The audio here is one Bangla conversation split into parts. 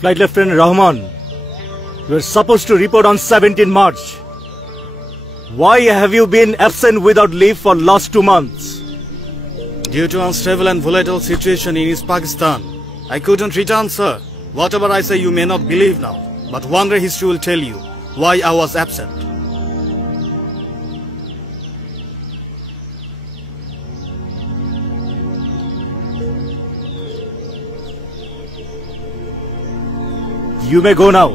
Flight Lieutenant Rahman, you were supposed to report on 17 March. Why have you been absent without leave for last 2 months? Due to unstable and volatile situation in East Pakistan, I couldn't return, sir. Whatever I say you may not believe now, but one day history will tell you why I was absent. You may go now.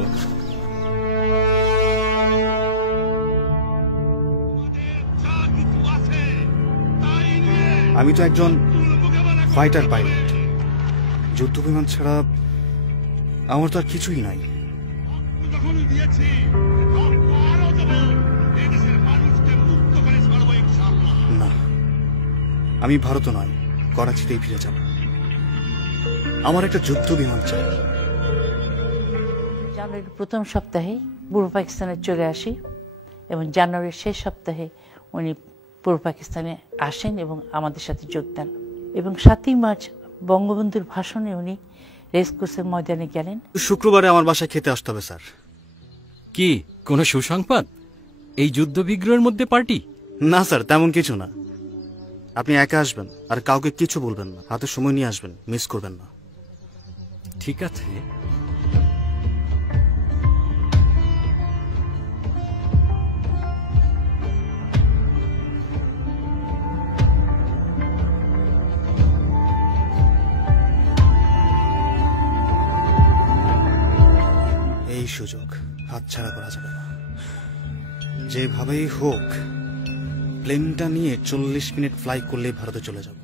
আমি তো একজন ফাইটার পাইলট। যুদ্ধ বিমান ছাড়া আমার তো আর কিছুই নাই। না, আমি ভারত নয়, করাচিতেই ফিরে যাব। আমার একটা যুদ্ধ বিমান চাই। জানুয়ারির প্রথম সপ্তাহে পূর্ব পাকিস্তানে চলে আসি এবং জানুয়ারির শেষ সপ্তাহে উনি পূর্ব পাকিস্তানে আসেন এবং আমাদের সাথে যোগ দেন এবং 7ই মার্চ বঙ্গবন্ধুর ভাষণে উনি রেসকোর্সের ময়দানে গেলেন। শুক্রবারে আমার বাসায় খেতে আসতে হবে স্যার। কি কোনো সুসংবাদ? এই যুদ্ধ বিগ্রহের মধ্যে পার্টি? না স্যার, তেমন কিছু না। আপনি একা আসবেন আর কাউকে কিছু বলবেন না, হাতে সময় নিয়ে আসবেন, মিস করবেন না। ঠিক আছে। এই সুযোগ হাতছাড়া করা যাবে না। যেভাবেই হোক প্লেনটা নিয়ে 40 মিনিট ফ্লাই করলেই ভারতে চলে যাব।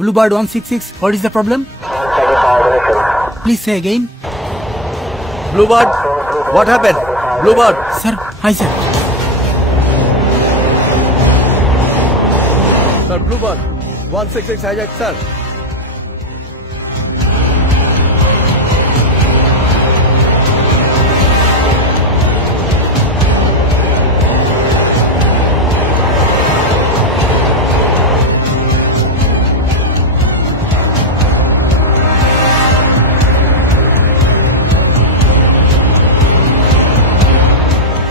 Bluebird 166, what is the problem? Please say again. Bluebird, what happened? Bluebird. Sir, hi sir. Sir, Bluebird, 166 hijack, sir.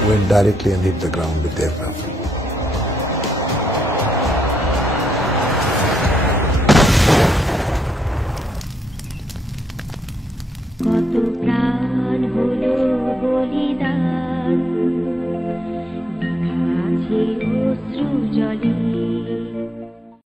Went directly and hit the ground with the aircraft. কত প্রাণ হলো বলিদান, আছে অশ্রু জলে।